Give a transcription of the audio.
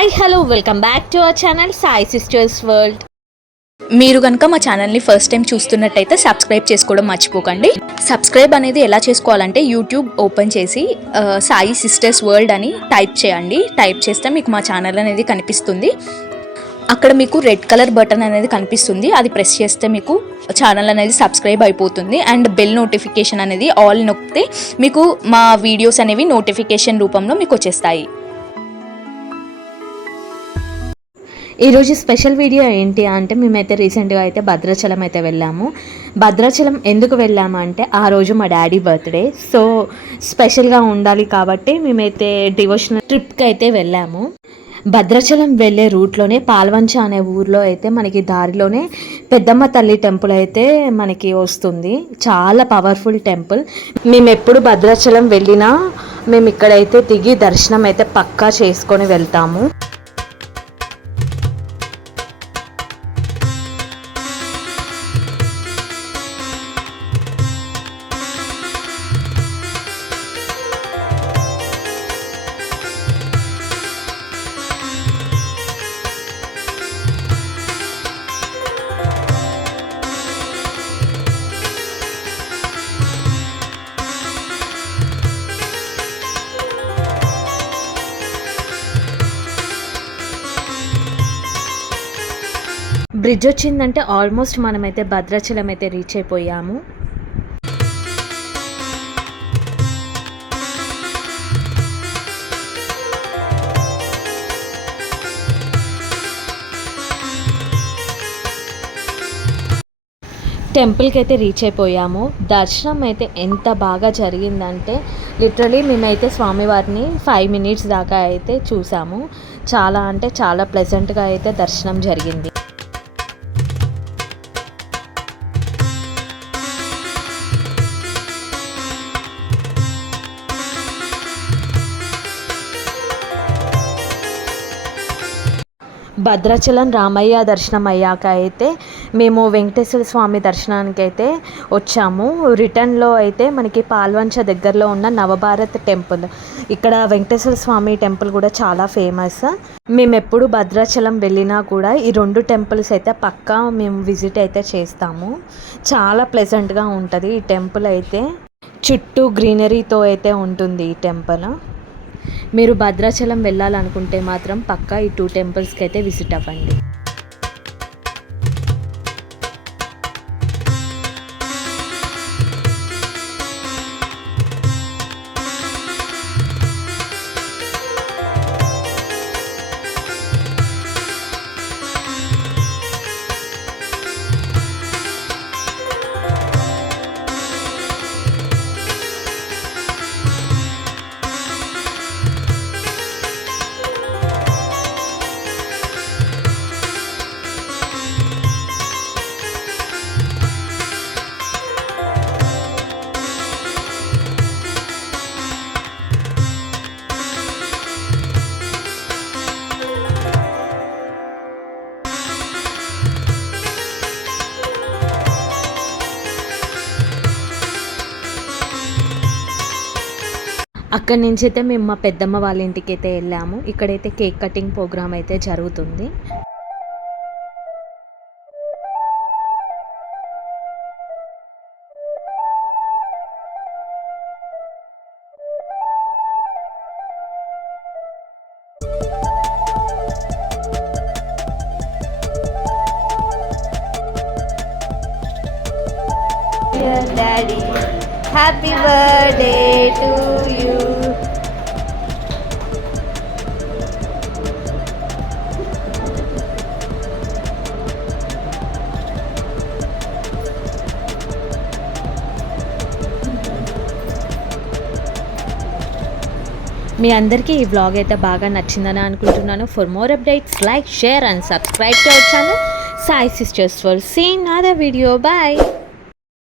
Hi hello welcome back to our channel Sai sisters world. మీరు కనుక మా ఛానల్ని ఫస్ట్ టైం చూస్తున్నట్టయితే సబ్స్క్రైబ్ చేసుకోవడం మర్చిపోకండి. సబ్స్క్రైబ్ అనేది ఎలా చేసుకోవాలంటే యూట్యూబ్ ఓపెన్ చేసి సాయి సిస్టర్స్ వరల్డ్ అని టైప్ చేయండి. టైప్ చేస్తే మీకు మా ఛానల్ అనేది కనిపిస్తుంది. అక్కడ మీకు రెడ్ కలర్ బటన్ అనేది కనిపిస్తుంది. అది ప్రెస్ చేస్తే మీకు ఛానల్ అనేది సబ్స్క్రైబ్ అయిపోతుంది. అండ్ బెల్ నోటిఫికేషన్ అనేది ఆల్ నొక్కితే మీకు మా వీడియోస్ అనేవి నోటిఫికేషన్ రూపంలో మీకు వచ్చేస్తాయి. ఈరోజు స్పెషల్ వీడియో ఏంటి అంటే మేమైతే రీసెంట్గా అయితే భద్రాచలం అయితే వెళ్ళాము. భద్రాచలం ఎందుకు వెళ్ళాము అంటే ఆ రోజు మా డాడీ బర్త్డే, సో స్పెషల్గా ఉండాలి కాబట్టి మేమైతే డివోషనల్ ట్రిప్కి అయితే వెళ్ళాము. భద్రాచలం వెళ్ళే రూట్లోనే పాల్వంచ అనే ఊర్లో అయితే మనకి దారిలోనే పెద్దమ్మ తల్లి టెంపుల్ అయితే మనకి వస్తుంది. చాలా పవర్ఫుల్ టెంపుల్. మేము ఎప్పుడు భద్రాచలం వెళ్ళినా మేము ఇక్కడైతే దిగి దర్శనం అయితే పక్కా చేసుకొని వెళ్తాము. బ్రిడ్జ్ వచ్చిందంటే ఆల్మోస్ట్ మనమైతే భద్రాచలం అయితే రీచ్ అయిపోయాము. టెంపుల్కి అయితే రీచ్ అయిపోయాము. దర్శనం అయితే ఎంత బాగా జరిగిందంటే లిటరలీ మేమైతే స్వామివారిని 5 minutes దాకా అయితే చూసాము. చాలా అంటే చాలా ప్లెజెంట్గా అయితే దర్శనం జరిగింది. భద్రాచలం రామయ్య దర్శనం అయ్యాక అయితే మేము వెంకటేశ్వర స్వామి దర్శనానికి అయితే వచ్చాము. రిటర్న్లో అయితే మనకి పాల్వంచ దగ్గరలో ఉన్న నవభారత్ టెంపుల్, ఇక్కడ వెంకటేశ్వర స్వామి టెంపుల్ కూడా చాలా ఫేమస్. మేము ఎప్పుడు భద్రాచలం వెళ్ళినా కూడా ఈ 2 టెంపుల్స్ అయితే పక్కా మేము విజిట్ అయితే చేస్తాము. చాలా ప్లెజెంట్గా ఉంటుంది ఈ టెంపుల్ అయితే. చుట్టూ గ్రీనరీతో అయితే ఉంటుంది ఈ టెంపుల్. మీరు భద్రాచలం వెళ్ళాలనుకుంటే మాత్రం పక్కా ఈ 2 టెంపుల్స్కి అయితే విజిట్ అవ్వండి. అక్కడి నుంచి అయితే మేము మా పెద్దమ్మ వాళ్ళ ఇంటికి అయితే వెళ్ళాము. ఇక్కడైతే కేక్ కటింగ్ ప్రోగ్రామ్ అయితే జరుగుతుంది. Daddy happy birthday to you. మీ అందరికీ ఈ వ్లాగ్ అయితే బాగా నచ్చిందని అనుకుంటున్నాను. For more updates like, share and subscribe to our channel Sai sisters world. See in other video. Bye.